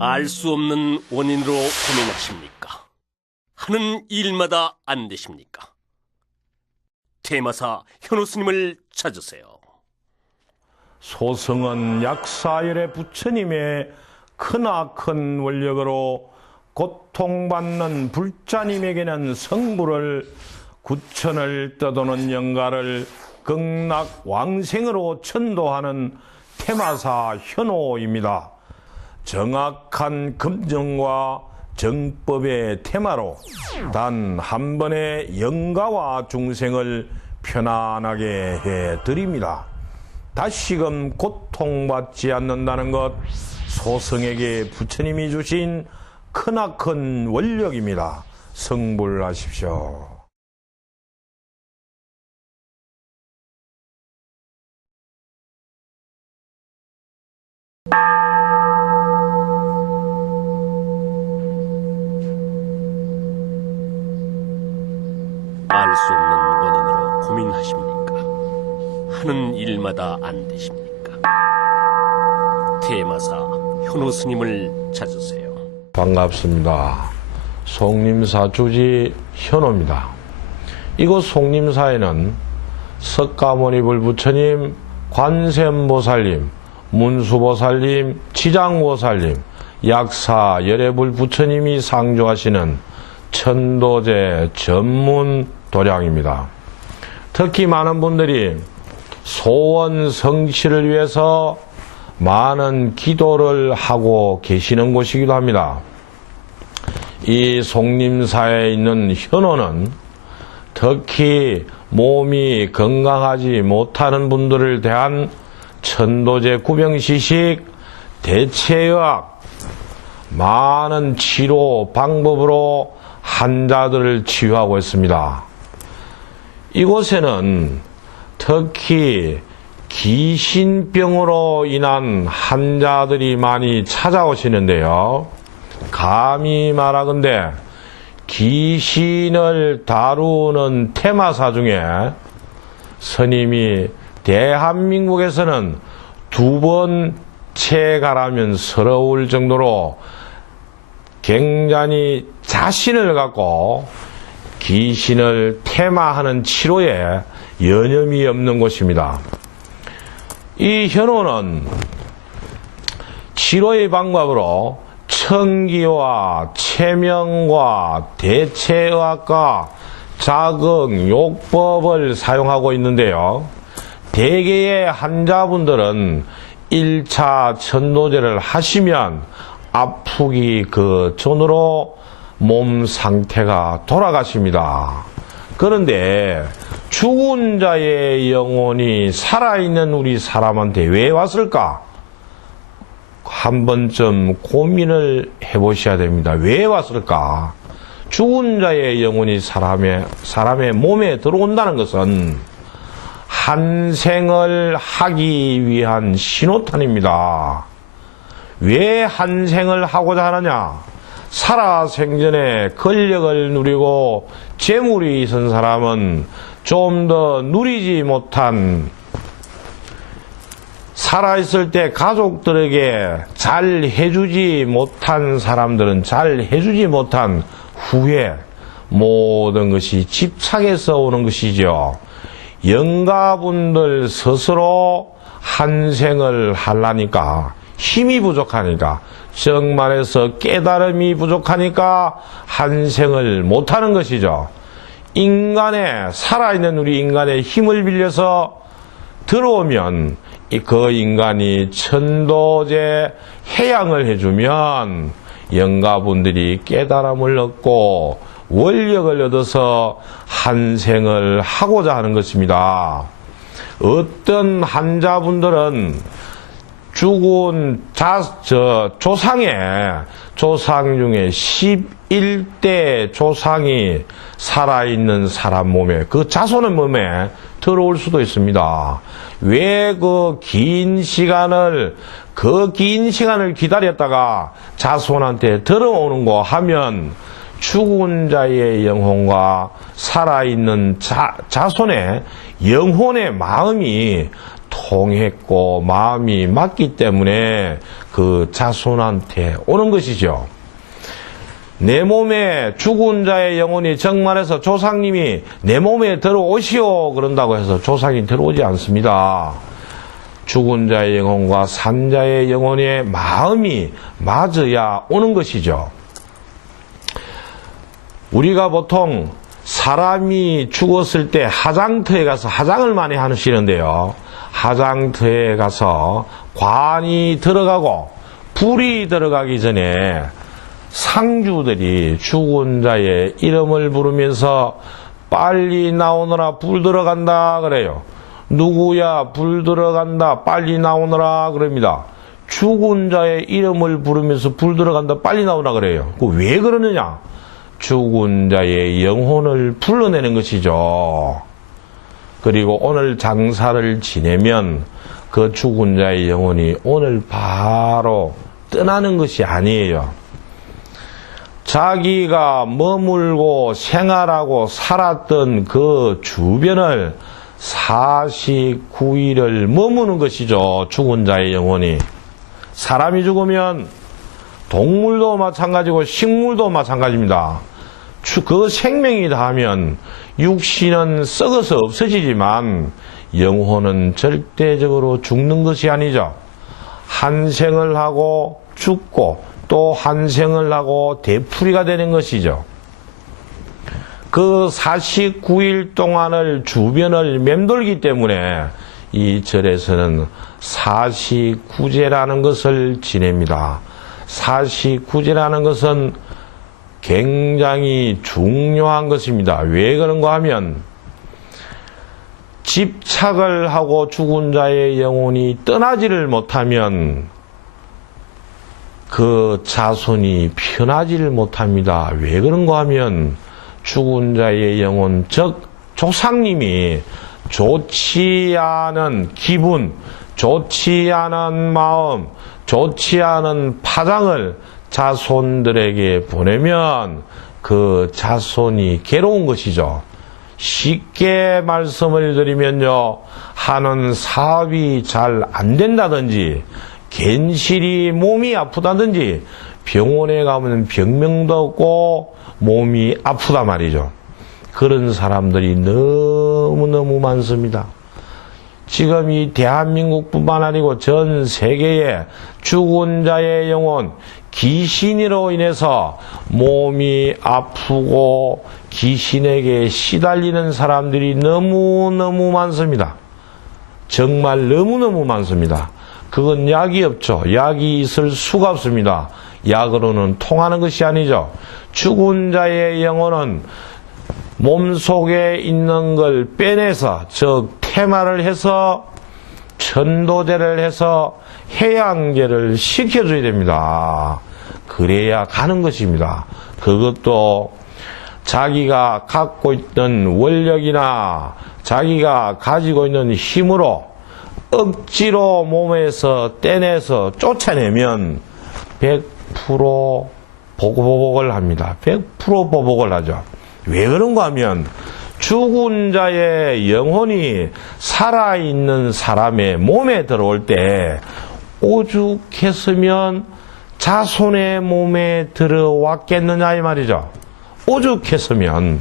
알 수 없는 원인으로 고민하십니까? 하는 일마다 안 되십니까? 대마사 현호 스님을 찾으세요. 소승은 약사열의 부처님의 크나큰 원력으로 고통받는 불자님에게는 성불을, 구천을 떠도는 영가를 극락왕생으로 천도하는 태마사 현호입니다. 정확한 검정과 정법의 테마로 단 한 번의 영가와 중생을 편안하게 해드립니다. 다시금 고통받지 않는다는 것, 소승에게 부처님이 주신 크나큰 원력입니다. 성불하십시오. 알 수 없는 원인으로 고민하십니까? 하는 일마다 안 되십니까? 대마사 현호 스님을 찾으세요. 반갑습니다. 송림사 주지 현호입니다. 이곳 송림사에는 석가모니 불부처님, 관세음보살님, 문수보살님, 지장보살님, 약사 열애불 부처님이 상주하시는 천도제 전문 도량입니다. 특히 많은 분들이 소원 성취를 위해서 많은 기도를 하고 계시는 곳이기도 합니다. 이 송림사에 있는 현호는 특히 몸이 건강하지 못하는 분들을 대한 천도제 구병시식, 대체의학, 많은 치료 방법으로 환자들을 치유하고 있습니다. 이곳에는 특히 귀신병으로 인한 환자들이 많이 찾아오시는데요. 감히 말하건대 귀신을 다루는 테마사 중에 스님이 대한민국에서는 두 번째 가라면 서러울 정도로 굉장히 자신을 갖고 귀신을 테마하는 치료에 여념이 없는 곳입니다. 이 현호는 치료의 방법으로 청기와 체명과 대체의학과 자극, 요법을 사용하고 있는데요. 대개의 환자분들은 1차 천도제를 하시면 아프기 그 전으로 몸 상태가 돌아가십니다. 그런데 죽은 자의 영혼이 살아있는 우리 사람한테 왜 왔을까? 한 번쯤 고민을 해보셔야 됩니다. 왜 왔을까? 죽은 자의 영혼이 사람의 몸에 들어온다는 것은 한생을 하기 위한 신호탄입니다. 왜 한생을 하고자 하느냐? 살아생전에 권력을 누리고 재물이 있은 사람은 좀 더 누리지 못한, 살아있을 때 가족들에게 잘 해주지 못한 사람들은 잘 해주지 못한 후에 모든 것이 집착해서 오는 것이죠. 영가분들 스스로 한생을 하려니까 힘이 부족하니까, 정말해서 깨달음이 부족하니까 한생을 못하는 것이죠. 살아있는 우리 인간의 힘을 빌려서 들어오면 그 인간이 천도제 해양을 해주면 영가분들이 깨달음을 얻고 원력을 얻어서 한생을 하고자 하는 것입니다. 어떤 환자분들은 죽은 조상 중에 11대 조상이 살아있는 사람 몸에, 그 자손의 몸에 들어올 수도 있습니다. 왜 그 긴 시간을 기다렸다가 자손한테 들어오는가 하면 죽은 자의 영혼과 살아있는 자손의 영혼의 마음이 통했고 마음이 맞기 때문에 그 자손한테 오는 것이죠. 내 몸에 죽은 자의 영혼이 정말해서 조상님이 내 몸에 들어오시오 그런다고 해서 조상이 들어오지 않습니다. 죽은 자의 영혼과 산 자의 영혼의 마음이 맞아야 오는 것이죠. 우리가 보통 사람이 죽었을 때 하장터에 가서 하장을 많이 하시는데요. 하장터에 가서 관이 들어가고 불이 들어가기 전에 상주들이 죽은 자의 이름을 부르면서 빨리 나오너라 불 들어간다 그래요. 누구야 불 들어간다 빨리 나오너라 그럽니다. 죽은 자의 이름을 부르면서 불 들어간다 빨리 나오라 그래요. 왜 그러느냐? 죽은 자의 영혼을 불러내는 것이죠. 그리고 오늘 장사를 지내면 그 죽은 자의 영혼이 오늘 바로 떠나는 것이 아니에요. 자기가 머물고 생활하고 살았던 그 주변을 49일을 머무는 것이죠. 죽은 자의 영혼이. 사람이 죽으면 동물도 마찬가지고 식물도 마찬가지입니다. 그 생명이 닿으면 육신은 썩어서 없어지지만 영혼은 절대적으로 죽는 것이 아니죠. 한 생을 하고 죽고 또 한 생을 하고 되풀이가 되는 것이죠. 그 49일 동안을 주변을 맴돌기 때문에 이 절에서는 49제라는 것을 지냅니다. 49제라는 것은 굉장히 중요한 것입니다. 왜 그런가 하면 집착을 하고 죽은 자의 영혼이 떠나지를 못하면 그 자손이 편하지를 못합니다. 왜 그런가 하면 죽은 자의 영혼, 즉 조상님이 좋지 않은 기분, 좋지 않은 마음, 좋지 않은 파장을 자손들에게 보내면 그 자손이 괴로운 것이죠. 쉽게 말씀을 드리면요, 하는 사업이 잘 안 된다든지 괜시리 몸이 아프다든지 병원에 가면 병명도 없고 몸이 아프다 말이죠. 그런 사람들이 너무너무 많습니다. 지금 이 대한민국뿐만 아니고 전 세계에 죽은 자의 영혼, 귀신으로 인해서 몸이 아프고 귀신에게 시달리는 사람들이 너무너무 많습니다. 정말 너무너무 많습니다. 그건 약이 없죠. 약이 있을 수가 없습니다. 약으로는 통하는 것이 아니죠. 죽은 자의 영혼은 몸속에 있는 걸 빼내서, 즉 태마를 해서 천도제를 해서 해양제를 시켜줘야 됩니다. 그래야 가는 것입니다. 그것도 자기가 갖고 있는 원력이나 자기가 가지고 있는 힘으로 억지로 몸에서 떼내서 쫓아내면 100% 보복을 합니다. 100% 보복을 하죠. 왜 그런가 하면 죽은 자의 영혼이 살아있는 사람의 몸에 들어올 때 오죽했으면 자손의 몸에 들어왔겠느냐 이 말이죠. 오죽했으면.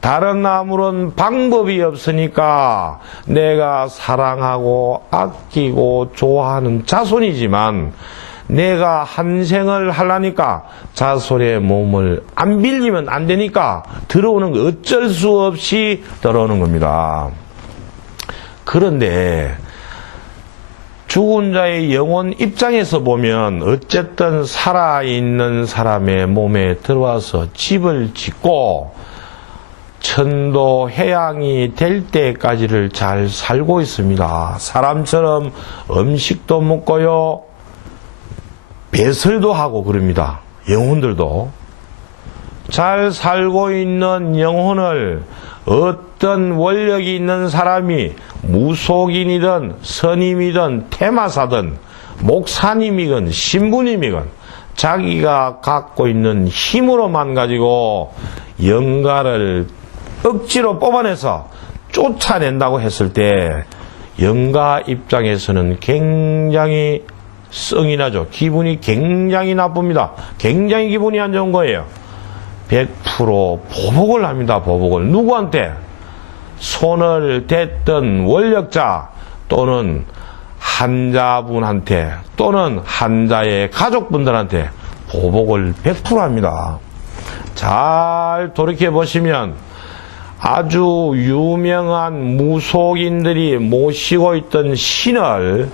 다른 아무런 방법이 없으니까 내가 사랑하고 아끼고 좋아하는 자손이지만 내가 한 생을 하려니까 자손의 몸을 안 빌리면 안 되니까 들어오는 거 어쩔 수 없이 들어오는 겁니다. 그런데 죽은 자의 영혼 입장에서 보면 어쨌든 살아있는 사람의 몸에 들어와서 집을 짓고 천도 해양이 될 때까지를 잘 살고 있습니다. 사람처럼 음식도 먹고요, 배설도 하고 그럽니다. 영혼들도. 잘 살고 있는 영혼을 어떤 원력이 있는 사람이 무속인이든 선임이든 테마사든 목사님이건 신부님이건 자기가 갖고 있는 힘으로만 가지고 영가를 억지로 뽑아내서 쫓아낸다고 했을 때 영가 입장에서는 굉장히 성이 나죠. 기분이 굉장히 나쁩니다. 굉장히 기분이 안 좋은 거예요. 100% 보복을 합니다. 보복을. 누구한테? 손을 댔던 원력자 또는 환자분한테 또는 환자의 가족분들한테 보복을 100% 합니다. 잘 돌이켜보시면 아주 유명한 무속인들이 모시고 있던 신을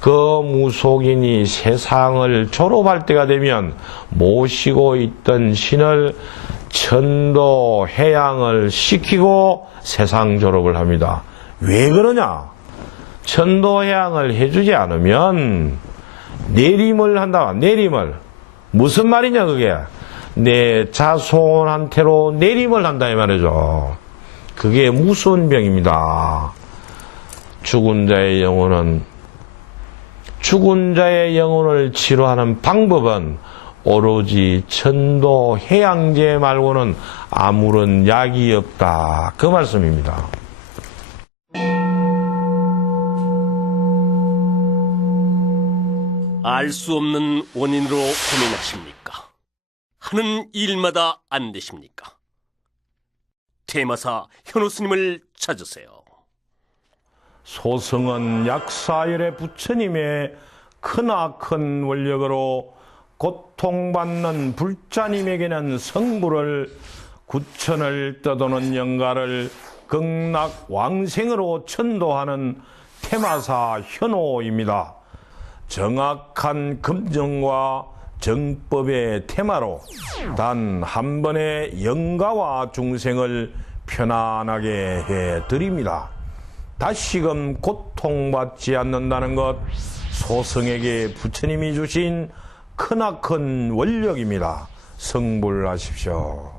그 무속인이 세상을 졸업할 때가 되면 모시고 있던 신을 천도 해양을 시키고 세상 졸업을 합니다. 왜 그러냐? 천도 해양을 해주지 않으면 내림을 한다. 내림을. 무슨 말이냐 그게? 내 자손한테로 내림을 한다 이 말이죠. 그게 무서운 병입니다. 죽은 자의 영혼을 치료하는 방법은 오로지 천도 해양제 말고는 아무런 약이 없다. 그 말씀입니다. 알 수 없는 원인으로 고민하십니까? 하는 일마다 안 되십니까? 퇴마사 현우 스님을 찾으세요. 소승은 약사열의 부처님의 크나큰 원력으로 고통받는 불자님에게는 성불을 구천을 떠도는 영가를 극락왕생으로 천도하는 퇴마사 현호입니다. 정확한 검정과 정법의 테마로 단 한 번의 영가와 중생을 편안하게 해드립니다. 다시금 고통받지 않는다는 것, 소승에게 부처님이 주신 크나큰 원력입니다. 성불하십시오.